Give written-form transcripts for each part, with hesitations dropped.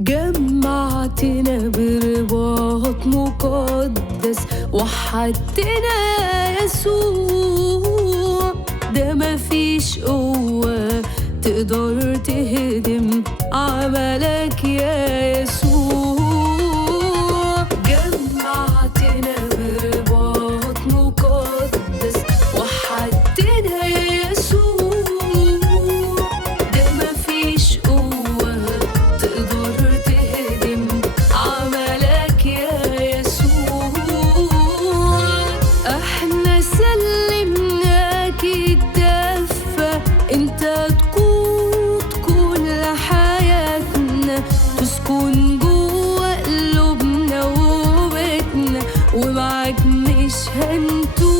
جمعتنا برباط مقدس، وحدتنا يسوع. ده مفيش قوة تقدر تهدم عملك يا يسوع. جمعتنا برباط مقدس، وحدتنا يا يسوع. ده مفيش قوة تقدر تهدم عملك يا يسوع. احنا سلمناك الدفة، انت تقود كل حياتنا، تسكن جوا قلوبنا وبيتنا، ومعاك مش هنتوه.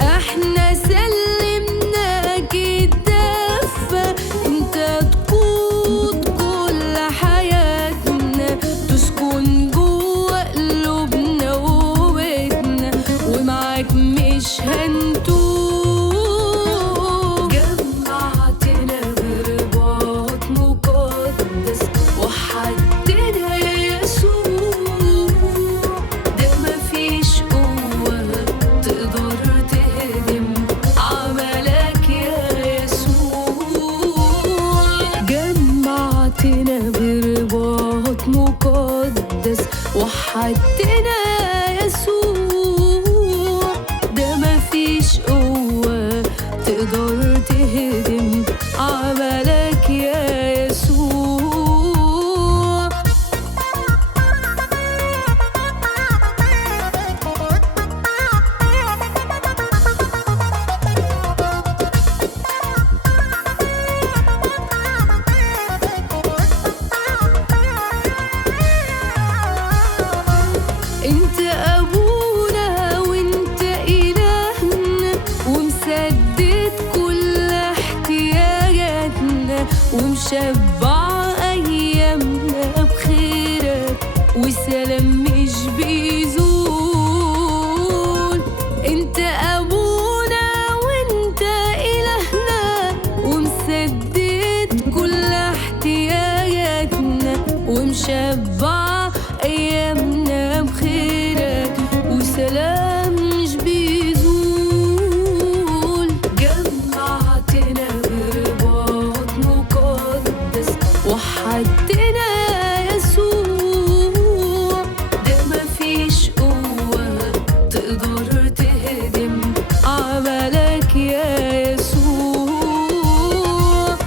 احنا سلمناك الدفة، انت تقود كل حياتنا، تسكن جوا قلوبنا وبيتنا، ومعاك مش هنتوه. جمعتنا برباط مقدس، وحدتنا يا يسوع. ده مفيش قوة تقدر تهدم عملك يا يسوع. جمعتنا برباط مقدس، وحدتنا يا يسوع. ده مفيش قوة تقدر تهدم عملك يا يسوع. انت ابونا وانت الهنا، ومسدد كل احتياجاتنا، ومشبع ايامنا بخيرك، وسلام مش بيزول. انت ابونا وانت الهنا، ومسدد كل احتياجاتنا، ومشبع ايامنا بخيرك، وسلام مش بيزول. جمعتنا برباط مقدس، وحدتنا يا يسوع. ده مفيش قوة تقدر تهدم عملك يا يسوع.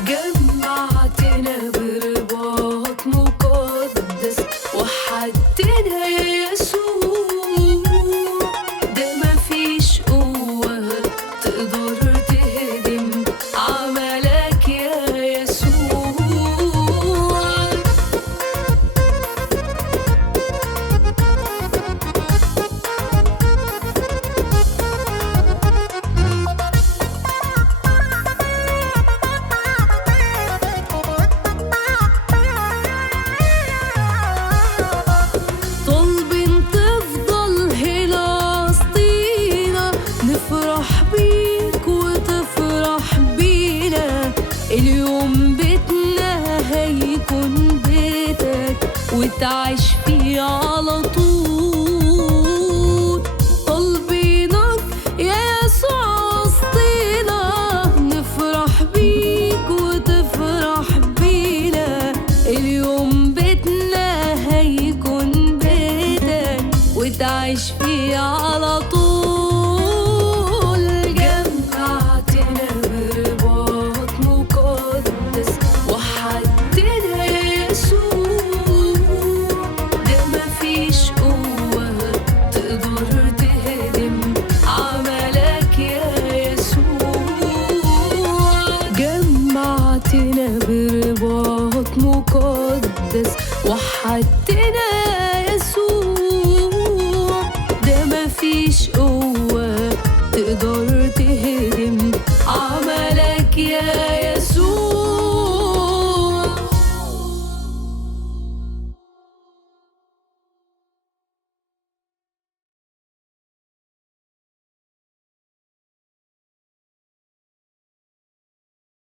جمعتنا برباط مقدس، وحدتنا يا يسوع. ده مفيش قوة تقدر تهدم عملك يا يسوع. طالبين تفضل هنا وسطينا، نفرح بيك وتفرح بينا. اليوم بيتنا هيكون بيتك، وتعيش فيه على طول. طالبينك يا يسوع وسطينا، نفرح بيك وتفرح بينا. اليوم بيتنا هيكون بيتك، وتعيش فيه على طول. جمعتنا برباط مقدس، وحدتنا يا يسوع. ده مفيش قوة تقدر تهدم عملك يا يسوع. جمعتنا برباط مقدس، وحدتنا